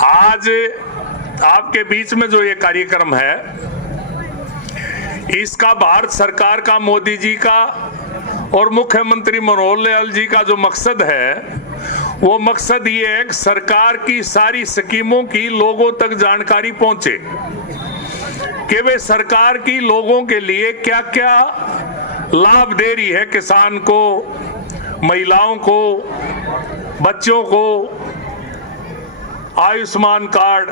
आज आपके बीच में जो ये कार्यक्रम है, इसका भारत सरकार का, मोदी जी का और मुख्यमंत्री मनोहर लाल जी का जो मकसद है, वो मकसद ये है कि सरकार की सारी स्कीमों की लोगों तक जानकारी पहुंचे कि वे सरकार की लोगों के लिए क्या क्या लाभ दे रही है, किसान को, महिलाओं को, बच्चों को, आयुष्मान कार्ड,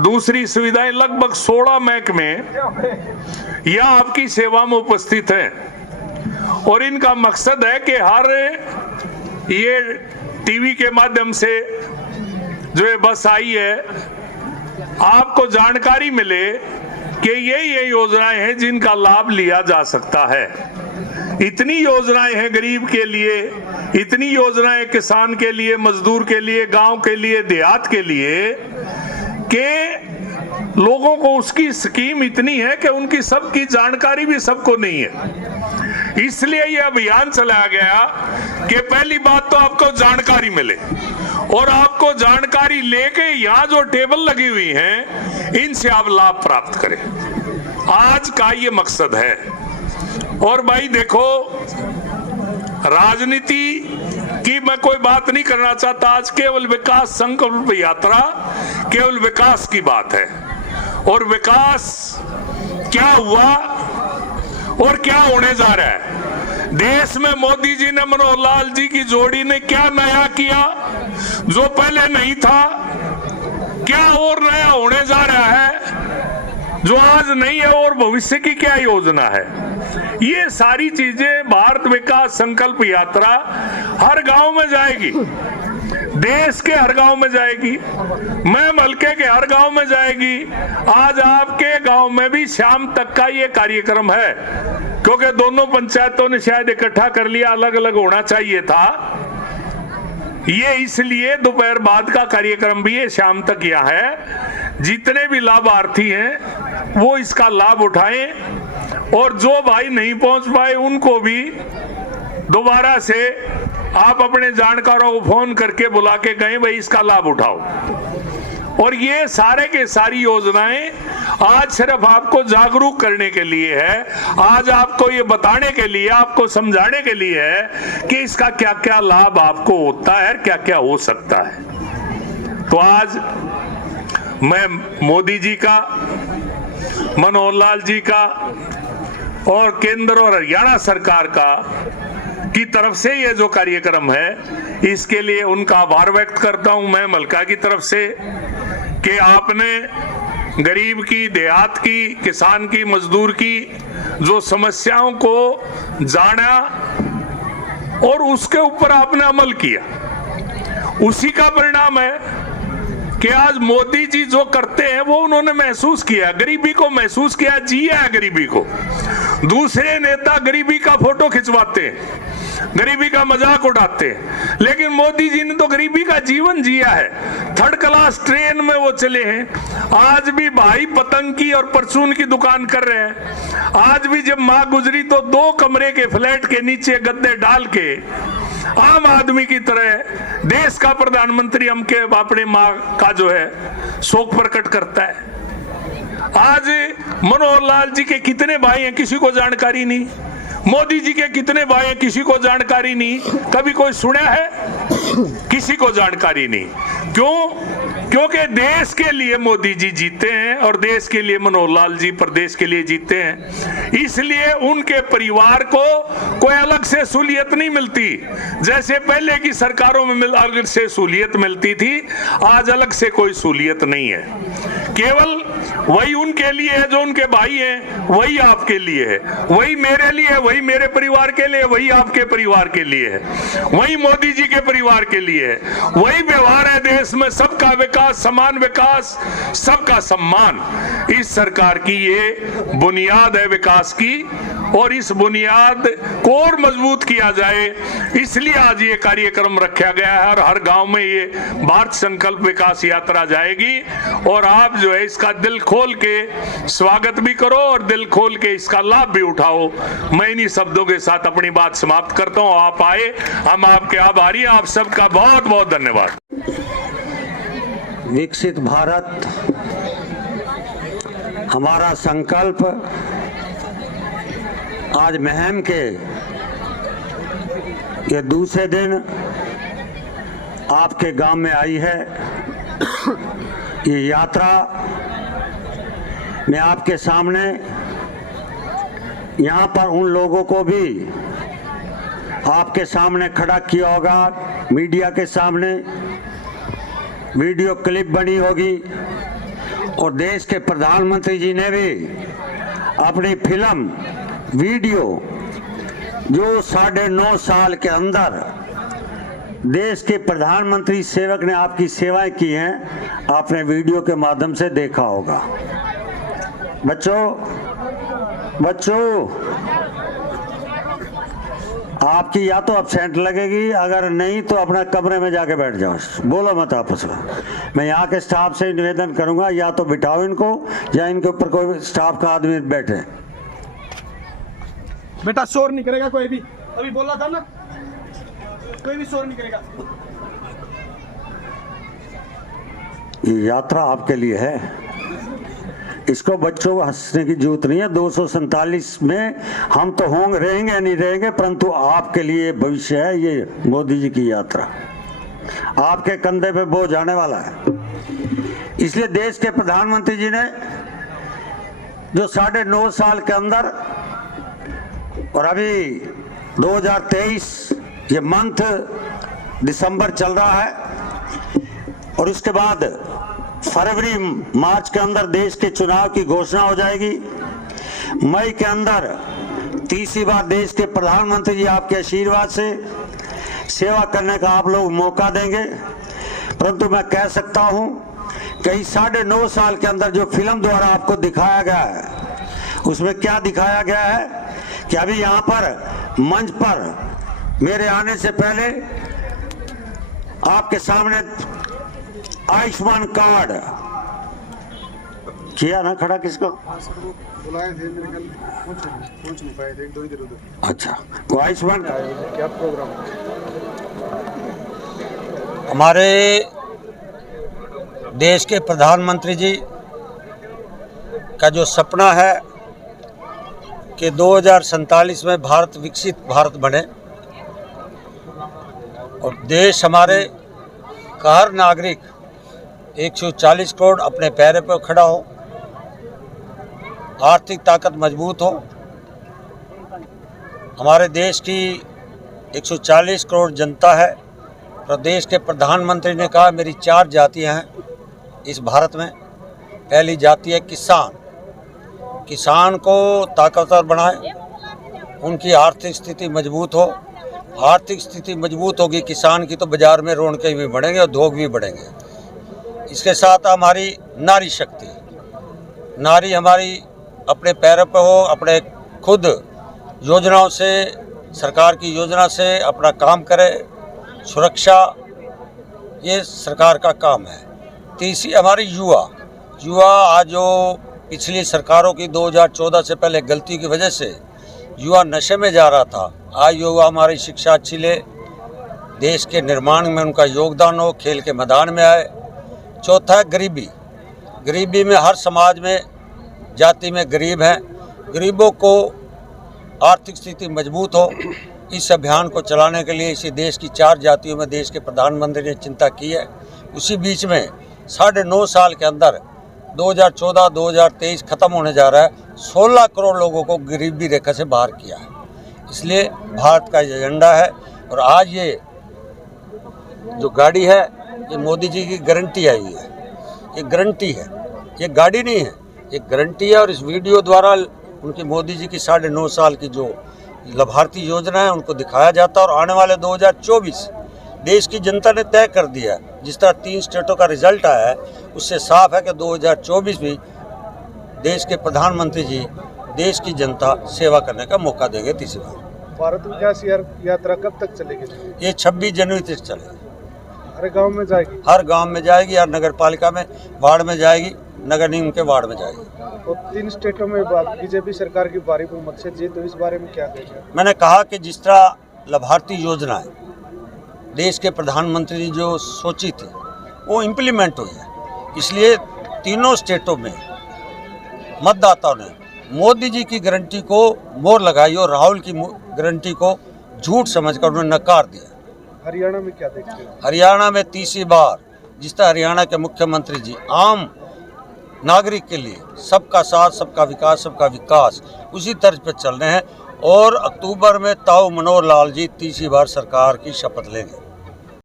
दूसरी सुविधाएं, लगभग 16 महकमे यह आपकी सेवा में उपस्थित हैं। और इनका मकसद है कि हर ये टीवी के माध्यम से जो ये बस आई है, आपको जानकारी मिले कि ये योजनाएं हैं जिनका लाभ लिया जा सकता है। इतनी योजनाएं हैं गरीब के लिए, इतनी योजनाएं किसान के लिए, मजदूर के लिए, गांव के लिए, देहात के लिए, कि लोगों को उसकी स्कीम इतनी है कि उनकी सबकी जानकारी भी सबको नहीं है। इसलिए यह अभियान चलाया गया कि पहली बात तो आपको जानकारी मिले, और आपको जानकारी लेके यहाँ जो टेबल लगी हुई हैं, इनसे आप लाभ प्राप्त करें। आज का ये मकसद है। और भाई देखो, राजनीति की मैं कोई बात नहीं करना चाहता। आज केवल विकास संकल्प यात्रा, केवल विकास की बात है। और विकास क्या हुआ और क्या होने जा रहा है, देश में मोदी जी ने, मनोहर लाल जी की जोड़ी ने क्या नया किया जो पहले नहीं था, क्या और नया होने जा रहा है जो आज नहीं है, और भविष्य की क्या योजना है। ये सारी चीजें भारत विकास संकल्प यात्रा हर गांव में जाएगी, देश के हर गांव में जाएगी, मैं हल्के के हर गांव में जाएगी। आज आपके गांव में भी शाम तक का ये कार्यक्रम है, क्योंकि दोनों पंचायतों ने शायद इकट्ठा कर लिया, अलग अलग होना चाहिए था ये, इसलिए दोपहर बाद का कार्यक्रम भी ये शाम तक यहाँ है। जितने भी लाभार्थी हैं वो इसका लाभ उठाएं, और जो भाई नहीं पहुंच पाए उनको भी दोबारा से आप अपने जानकारों को फोन करके बुला के कहें भाई इसका लाभ उठाओ। और ये सारे के सारी योजनाएं आज सिर्फ आपको जागरूक करने के लिए है, आज आपको ये बताने के लिए, आपको समझाने के लिए है कि इसका क्या क्या लाभ आपको होता है, क्या क्या हो सकता है। तो आज मैं मोदी जी का, मनोहर लाल जी का और केंद्र और हरियाणा सरकार का की तरफ से ये जो कार्यक्रम है, इसके लिए उनका आभार व्यक्त करता हूं मैं मलका की तरफ से, कि आपने गरीब की, देहात की, किसान की, मजदूर की जो समस्याओं को जाना और उसके ऊपर आपने अमल किया। उसी का परिणाम है कि आज मोदी जी जो करते हैं वो उन्होंने महसूस किया, गरीबी को महसूस किया, जिया है गरीबी को। दूसरे नेता गरीबी का फोटो खिंचवाते हैं, गरीबी का मजाक उड़ाते हैं, लेकिन मोदी जी ने तो गरीबी का जीवन जिया है। 3rd क्लास ट्रेन में वो चले हैं, आज भी भाई पतंग की और परचून की दुकान कर रहे हैं। आज भी जब माँ गुजरी तो 2 कमरे के फ्लैट के नीचे गद्दे डाल के आम आदमी की तरह देश का प्रधानमंत्री हम के अपने माँ का जो है शोक प्रकट करता है। आज मनोहर लाल जी के कितने भाई हैं किसी को जानकारी नहीं, मोदी जी के कितने भाई हैं किसी को जानकारी नहीं, कभी कोई सुना है, किसी को जानकारी नहीं। क्यों? क्योंकि देश के लिए मोदी जी जीते हैं और देश के लिए मनोहर लाल जी प्रदेश के लिए जीते हैं, इसलिए उनके परिवार को कोई अलग से सहूलियत नहीं मिलती। जैसे पहले की सरकारों में अलग से सहूलियत मिलती थी, आज अलग से कोई सहूलियत नहीं है। केवल वही उनके लिए है जो उनके भाई हैं, वही आपके लिए है, वही मेरे लिए है, वही मेरे परिवार के लिए, वही आपके परिवार के लिए है, वही मोदी जी के परिवार के लिए है। वही व्यवहार है देश में, सबका विकास, समान विकास, सबका सम्मान। इस सरकार की ये बुनियाद है विकास की, और इस बुनियाद को और मजबूत किया जाए, इसलिए आज ये कार्यक्रम रखा गया है। और हर गांव में ये भारत संकल्प विकास यात्रा जाएगी, और आप जो है इसका दिल खोल के स्वागत भी करो और दिल खोल के इसका लाभ भी उठाओ। मैं इन्हीं शब्दों के साथ अपनी बात समाप्त करता हूं। आप आए, हम आपके आभारी हैं। आप सबका बहुत बहुत धन्यवाद। विकसित भारत हमारा संकल्प आज मुहिम के ये दूसरे दिन आपके गांव में आई है। ये यात्रा मैं आपके सामने यहाँ पर उन लोगों को भी आपके सामने खड़ा किया होगा, मीडिया के सामने वीडियो क्लिप बनी होगी और देश के प्रधानमंत्री जी ने भी अपनी फिल्म वीडियो जो 9.5 साल के अंदर देश के प्रधानमंत्री सेवक ने आपकी सेवाएं की हैं, आपने वीडियो के माध्यम से देखा होगा। बच्चों आपकी या तो एब्सेंट लगेगी, अगर नहीं तो अपना कमरे में जाके बैठ जाओ, बोलो मत आपस में। मैं यहाँ के स्टाफ से निवेदन करूंगा या तो बिठाओ इनको या इनके ऊपर कोई स्टाफ का आदमी बैठे। बेटा शोर नहीं करेगा कोई भी, अभी बोला था ना, कोई भी शोर नहीं करेगा। ये यात्रा आपके लिए है, इसको बच्चों को हंसने की जरूरत नहीं है। 247 में हम तो होंगे, रहेंगे नहीं रहेंगे, परंतु आपके लिए भविष्य है। ये मोदी जी की यात्रा आपके कंधे पे बोझ आने वाला है। इसलिए देश के प्रधानमंत्री जी ने जो 9.5 साल के अंदर और अभी 2023 ये मंथ दिसंबर चल रहा है और उसके बाद फरवरी मार्च के अंदर देश के चुनाव की घोषणा हो जाएगी। मई के अंदर तीसरी बार देश के प्रधानमंत्री जी आपके आशीर्वाद से सेवा करने का आप लोग मौका देंगे। परंतु मैं कह सकता हूं कि 9.5 साल के अंदर जो फिल्म द्वारा आपको दिखाया गया है, उसमें क्या दिखाया गया है कि अभी यहाँ पर मंच पर मेरे आने से पहले आपके सामने आयुष्मान कार्ड किया ना खड़ा, किसको बुलाए थे, मेरे कल पहुंच नहीं पाए थे, एक दो इधर उधर। अच्छा, वो आयुष्मान क्या प्रोग्राम? हमारे देश के प्रधानमंत्री जी का जो सपना है कि 2047 में भारत विकसित भारत बने और देश हमारे का हर नागरिक 140 करोड़ अपने पैरों पर खड़ा हो, आर्थिक ताकत मजबूत हो। हमारे देश की 140 करोड़ जनता है। प्रदेश के प्रधानमंत्री ने कहा मेरी 4 जातियां हैं इस भारत में। पहली जाति है किसान, किसान को ताकतवर बनाए, उनकी आर्थिक स्थिति मजबूत हो। आर्थिक स्थिति मजबूत होगी किसान की तो बाजार में रौनकें भी बढ़ेंगे और उद्योग भी बढ़ेंगे। इसके साथ हमारी नारी शक्ति, नारी हमारी अपने पैरों पर हो, अपने खुद योजनाओं से, सरकार की योजना से अपना काम करे, सुरक्षा ये सरकार का काम है। तीसरी हमारी युवा आज जो पिछली सरकारों की 2014 से पहले गलती की वजह से युवा नशे में जा रहा था, आज युवा हमारी शिक्षा अच्छी ले, देश के निर्माण में उनका योगदान हो, खेल के मैदान में आए। चौथा है गरीबी में हर समाज में जाति में गरीब हैं, गरीबों को आर्थिक स्थिति मजबूत हो। इस अभियान को चलाने के लिए इसी देश की 4 जातियों में देश के प्रधानमंत्री ने चिंता की है। उसी बीच में 9.5 साल के अंदर 2014-2023 खत्म होने जा रहा है, 16 करोड़ लोगों को गरीबी रेखा से बाहर किया है। इसलिए भारत का एजेंडा है और आज ये जो गाड़ी है ये मोदी जी की गारंटी आई है। ये गारंटी है, ये गाड़ी नहीं है, ये गारंटी है। और इस वीडियो द्वारा उनकी मोदी जी की 9.5 साल की जो लाभार्थी योजना है उनको दिखाया जाता है। और आने वाले 2024 देश की जनता ने तय कर दिया है। जिस तरह 3 स्टेटों का रिजल्ट आया है उससे साफ है कि 2024 भी देश के प्रधानमंत्री जी देश की जनता सेवा करने का मौका देंगे तीसरी बार। भारत विकास यात्रा कब तक चलेगी? ये 26 जनवरी तक चलेगी। हर गांव में जाएगी? हर गांव में जाएगी, हर नगर पालिका में, वार्ड में जाएगी। नगर निगम के वार्ड में जाएगी। और 3 स्टेटों में बीजेपी सरकार की भारी बहुमत से जीत, तो इस बारे में क्या कहेंगे? मैंने कहा कि जिस तरह लाभार्थी योजना है देश के प्रधानमंत्री ने जो सोची थी वो इम्प्लीमेंट हुई है, इसलिए तीनों स्टेटों में मतदाताओं ने मोदी जी की गारंटी को मोहर लगाई और राहुल की गारंटी को झूठ समझकर उन्होंने नकार दिया। हरियाणा में क्या देखते हैं? हरियाणा में तीसरी बार जिस तरह हरियाणा के मुख्यमंत्री जी आम नागरिक के लिए सबका साथ सबका विकास उसी तर्ज पर चल रहे हैं और अक्टूबर में ताऊ मनोहर लाल जी तीसरी बार सरकार की शपथ लेंगे।